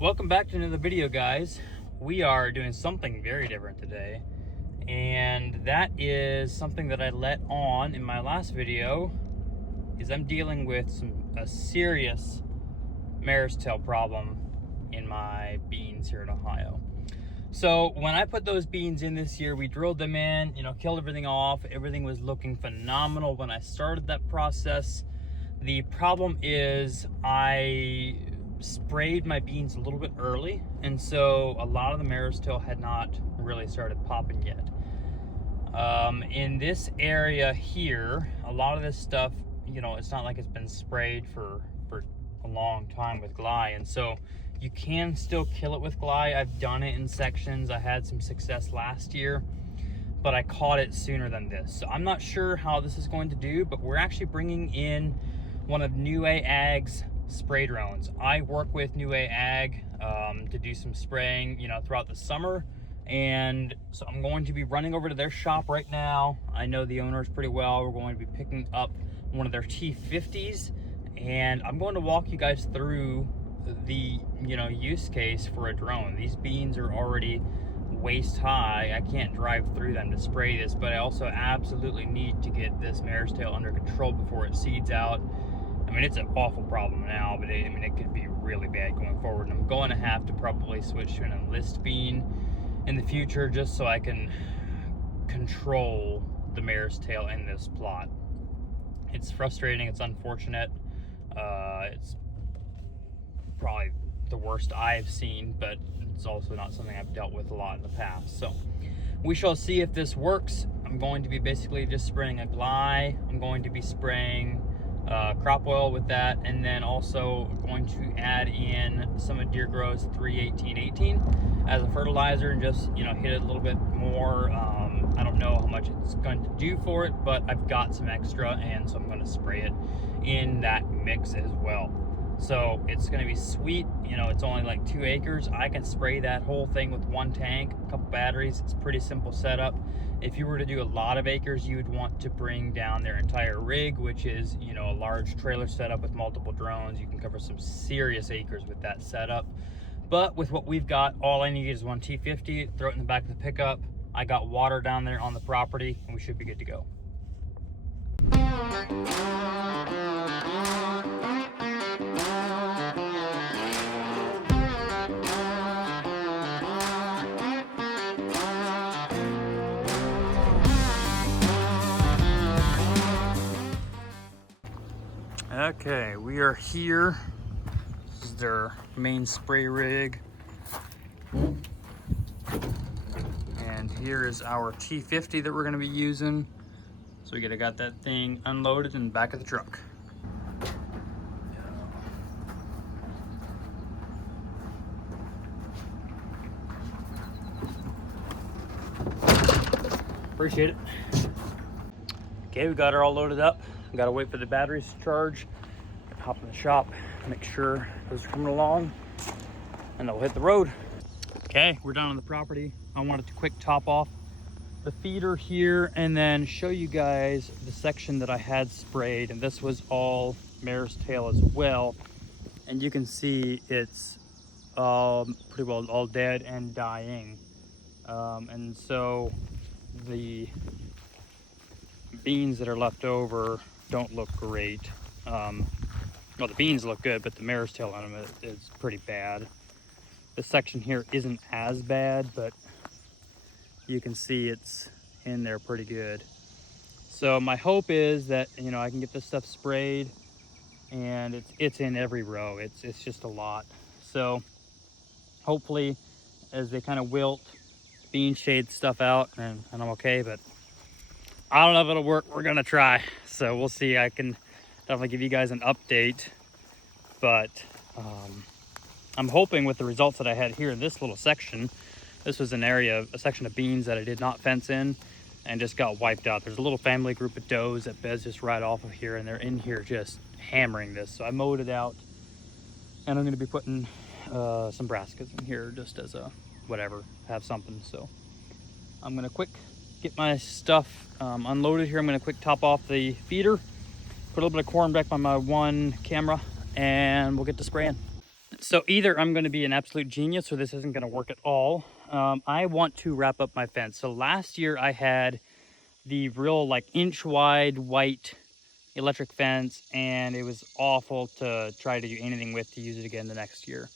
Welcome back to another video, guys. We are doing something very different today, and that is something that I let on in my last video. Is I'm dealing with a serious MARESTAIL problem in my beans here in Ohio. So when I put those beans in this year, we drilled them in, killed everything off. Everything was looking phenomenal when I started that process. The problem is I sprayed my beans a little bit early, and so a lot of the MARESTAIL had not really started popping yet. In this area here, a lot of this stuff, it's not like it's been sprayed for a long time with gly, and so you can still kill it with gly. I've done it in sections. I had some success last year, but I caught it sooner than this. So I'm not sure how this is going to do, but we're actually bringing in one of NuWay Ag's spray drones. I work with NuWay Ag to do some spraying, throughout the summer. And so I'm going to be running over to their shop right now. I know the owners pretty well. We're going to be picking up one of their T50s, and I'm going to walk you guys through the use case for a drone. These beans are already waist high. I can't drive through them to spray this, but I also absolutely need to get this MARESTAIL under control before it seeds out. I mean, it's an awful problem now, but it could be really bad going forward. And I'm going to have to probably switch to an enlist bean in the future just so I can control the MARESTAIL in this plot. It's frustrating, it's unfortunate. It's probably the worst I've seen, but it's also not something I've dealt with a lot in the past. So we shall see if this works. I'm going to be basically just spraying a gly. I'm going to be spraying crop oil with that, and then also going to add in some of Deer Grow's 3-18-18 as a fertilizer, and just hit it a little bit more. I don't know how much it's going to do for it, but I've got some extra, and so I'm going to spray it in that mix as well. So it's going to be sweet. It's only like 2 acres. I can spray that whole thing with one tank, a couple batteries. It's a pretty simple setup. If you were to do a lot of acres, you would want to bring down their entire rig, which is, a large trailer setup with multiple drones. You can cover some serious acres with that setup. But with what we've got, all I need is one T50, throw it in the back of the pickup. I got water down there on the property, and we should be good to go. Okay, we are here. This is their main spray rig. And here is our T50 that we're going to be using. So we got that thing unloaded in the back of the truck. Appreciate it. Okay, we got her all loaded up. Gotta wait for the batteries to charge. Hop in the shop, make sure those are coming along, and then we'll hit the road. Okay, we're down on the property. I wanted to quick top off the feeder here and then show you guys the section that I had sprayed, and this was all MARESTAIL as well. And you can see it's pretty well all dead and dying. And so the beans that are left over don't look great. Well, the beans look good, but the MARESTAIL on them is pretty bad. This section here isn't as bad, but you can see it's in there pretty good. So my hope is that I can get this stuff sprayed, and it's in every row. It's just a lot. So hopefully, as they kind of wilt, bean shade stuff out, and I'm okay. But I don't know if it'll work. We're gonna try. So we'll see. I can definitely give you guys an update, but I'm hoping with the results that I had here in this little section. This was a section of beans that I did not fence in and just got wiped out. There's a little family group of does that beds just right off of here, and they're in here just hammering this. So I mowed it out, and I'm gonna be putting some brassicas in here just as a whatever, have something. So I'm gonna quick get my stuff unloaded here. I'm gonna quick top off the feeder, put a little bit of corn back on my one camera, and we'll get to spraying. So either I'm going to be an absolute genius or this isn't going to work at all. I want to wrap up my fence. So last year I had the real like inch wide white electric fence, and it was awful to try to do anything with to use it again the next year.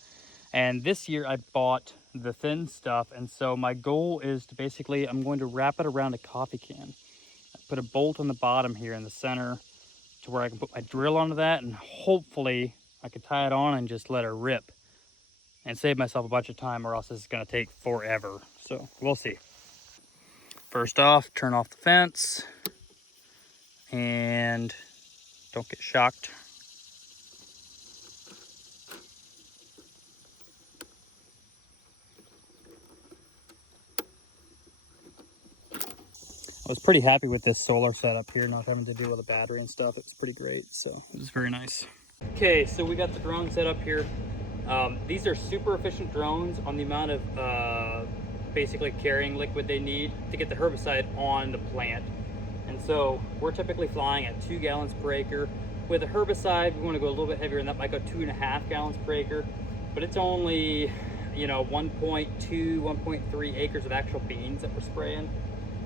And this year I bought the thin stuff, and so my goal is to basically, I'm going to wrap it around a coffee can. I put a bolt on the bottom here in the center to where I can put my drill onto that, and hopefully I can tie it on and just let it rip and save myself a bunch of time, or else this is going to take forever. So we'll see. First off, turn off the fence and don't get shocked. I was pretty happy with this solar setup here, not having to deal with a battery and stuff. It was pretty great, so it was very nice. Okay, so we got the drone set up here. These are super efficient drones on the amount of basically carrying liquid they need to get the herbicide on the plant. And so we're typically flying at 2 gallons per acre. With a herbicide, we want to go a little bit heavier, and that might go 2.5 gallons per acre, but it's only, you know, 1.2, 1.3 acres of actual beans that we're spraying.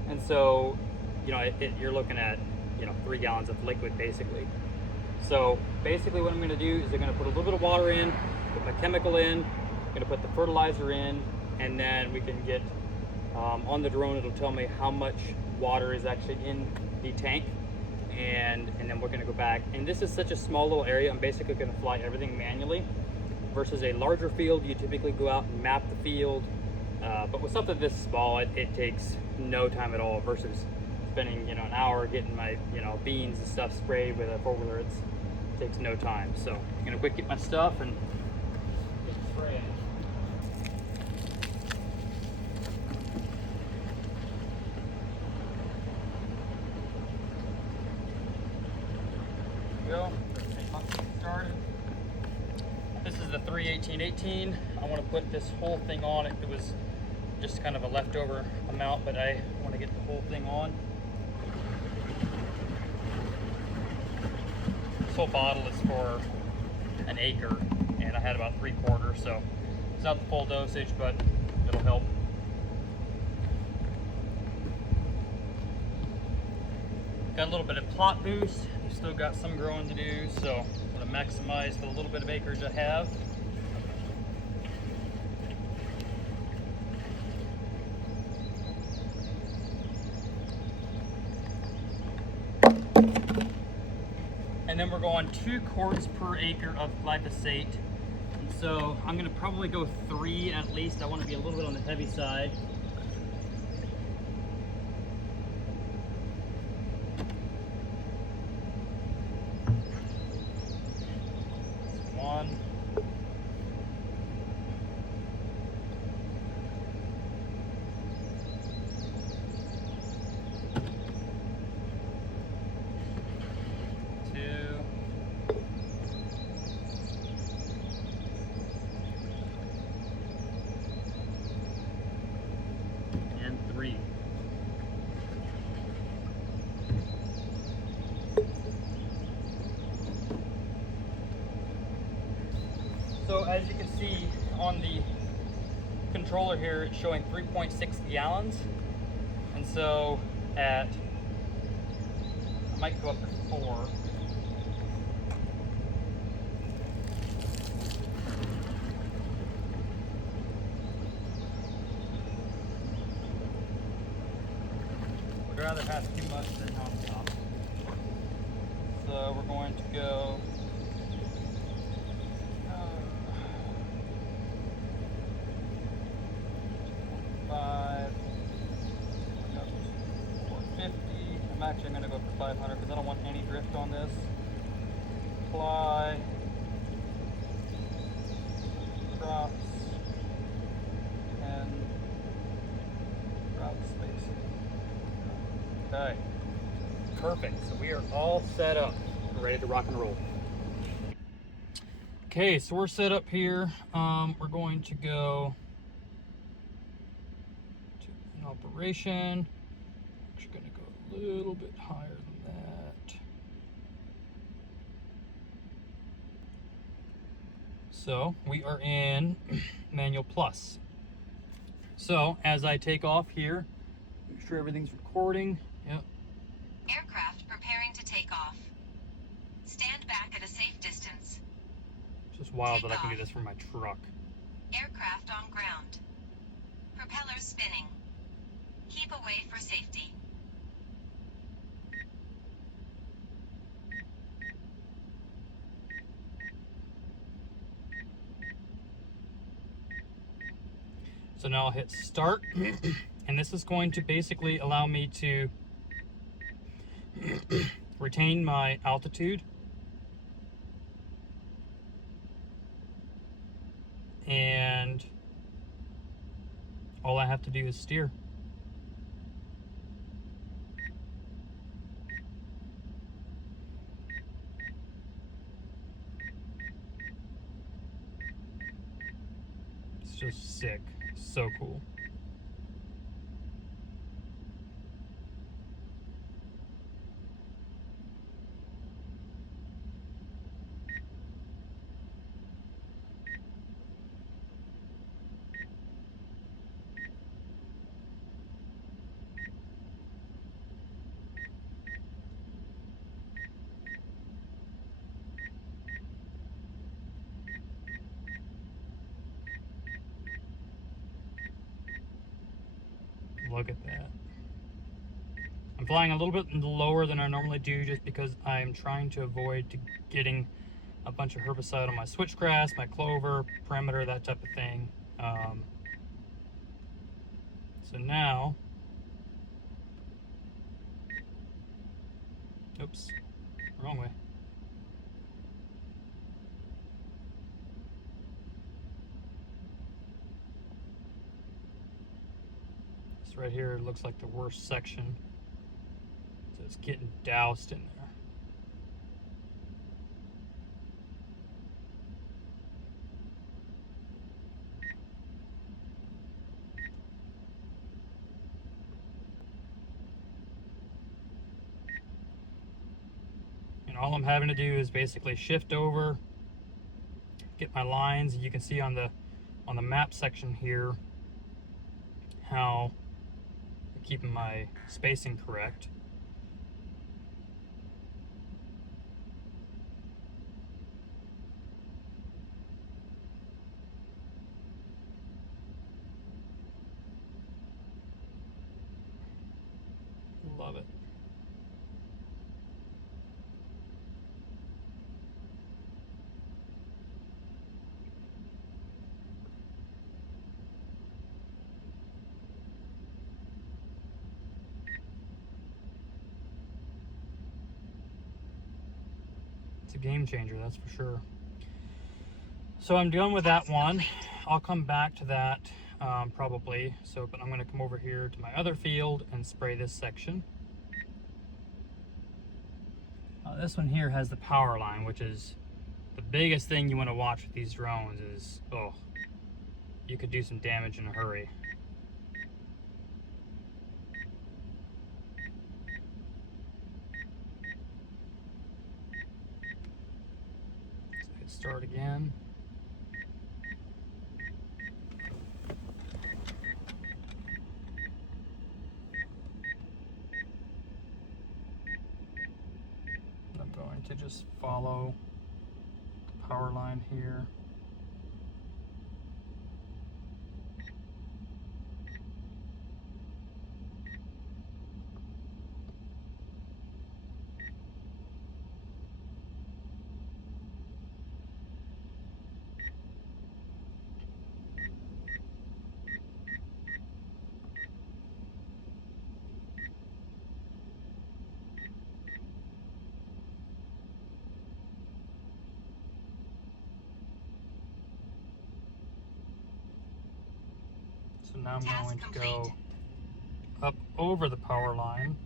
And so, you know, you're looking at, you know, 3 gallons of liquid basically. So basically what I'm going to do is I'm going to put a little bit of water in, put my chemical in, I'm going to put the fertilizer in, and then we can get on the drone. It'll tell me how much water is actually in the tank, and then we're going to go back. And this is such a small little area, I'm basically going to fly everything manually, versus a larger field. You typically go out and map the field, but with something this small, it takes no time at all, versus spending, you know, an hour getting my, you know, beans and stuff sprayed with a four-wheeler. It takes no time. So I'm gonna quick get my stuff and get spraying. Go. Started. This is the 31818. I want to put this whole thing on. It was just kind of a leftover amount, but I want to get the whole thing on. This whole bottle is for an acre, and I had about 3/4, so it's not the full dosage, but it'll help. Got a little bit of plot boost. You've still got some growing to do, so I'm going to maximize the little bit of acreage I have. And then we're going 2 quarts per acre of glyphosate. And so I'm going to probably go 3 at least. I want to be a little bit on the heavy side. One. So as you can see on the controller here, it's showing 3.6 gallons. And so I might go up to 4. Would rather have too much than not enough. So we're going to go 450. I'm actually going to go up to 500 because I don't want any drift on this. Apply. Drops. And drop spacing. Okay. Perfect. So we are all set up. We're ready to rock and roll. Okay, so we're set up here. We're going to go to an operation. Actually going to go a little bit higher than that. So we are in Manual Plus. So as I take off here, make sure everything's recording. Yep. Aircraft preparing to take off. Stand back at a safe distance. It's just wild Take that I can do off. this from my truck. Aircraft on ground. Propellers spinning. Keep away for safety. So now I'll hit start, and this is going to basically allow me to retain my altitude and all I have to do is steer. It's just sick. So cool. Look at that. I'm flying a little bit lower than I normally do just because I'm trying to avoid getting a bunch of herbicide on my switchgrass, my clover, perimeter, that type of thing. So now, oops, wrong way. This right here looks like the worst section. So it's getting doused in there. And all I'm having to do is basically shift over, get my lines. You can see on the map section here how I'm keeping my spacing correct. Love it. It's a game changer, that's for sure. So I'm done with that one. I'll come back to that probably. So, but I'm going to come over here to my other field and spray this section. This one here has the power line, which is the biggest thing you want to watch with these drones. Is you could do some damage in a hurry. So hit start again. I'm going to just follow the power line here. So now I'm going to go up over the power line.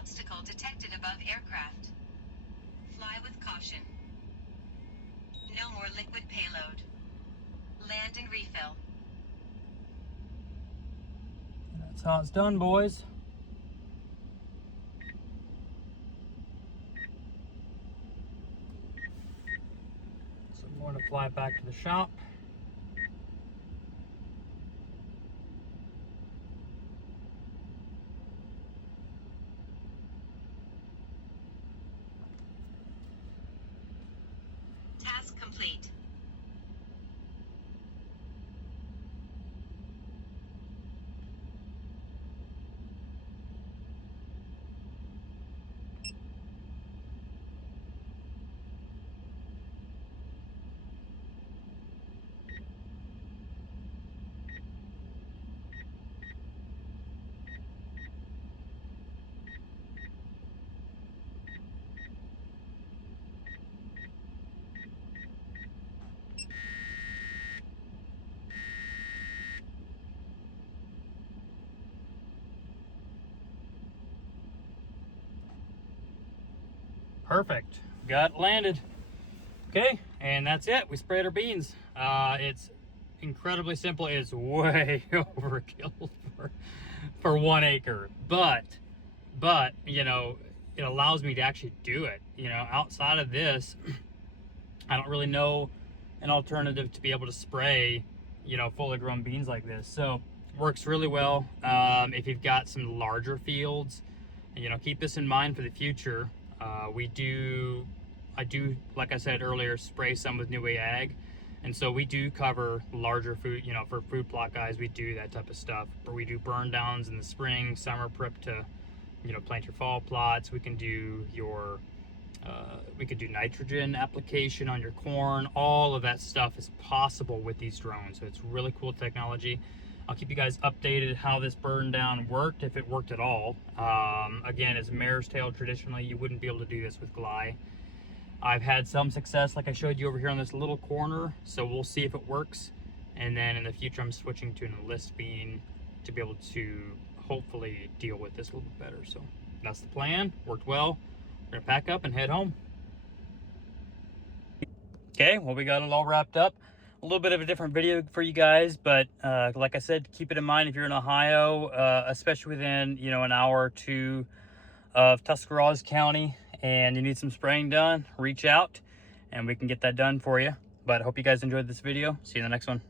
Obstacle detected above aircraft. Fly with caution. No more liquid payload. Land and refill. That's how it's done, boys. So I'm going to fly back to the shop. Task complete. Perfect. Got it landed. Okay, and that's it. We sprayed our beans. It's incredibly simple. It's way overkill for 1 acre, but you know, it allows me to actually do it. You know, outside of this, I don't really know an alternative to be able to spray, you know, fully grown beans like this. So works really well. If you've got some larger fields, you know, keep this in mind for the future. I do, like I said earlier, spray some with NuWay Ag. And so we do cover larger food, you know, for Foodplot guys, we do that type of stuff. But we do burn downs in the spring, summer prep to, you know, plant your fall plots. We can do your, we could do nitrogen application on your corn. All of that stuff is possible with these drones. So it's really cool technology. I'll keep you guys updated how this burn down worked, if it worked at all. Again, as MARESTAIL, traditionally you wouldn't be able to do this with Gly. I've had some success, like I showed you over here on this little corner, so we'll see if it works. And then in the future, I'm switching to an enlist bean to be able to hopefully deal with this a little bit better. So that's the plan. Worked well. We're gonna pack up and head home. Okay, well, we got it all wrapped up. A little bit of a different video for you guys, but like I said, keep it in mind if you're in Ohio, especially within, you know, an hour or two of Tuscarawas County, and you need some spraying done, reach out and we can get that done for you. But I hope you guys enjoyed this video. See you in the next one.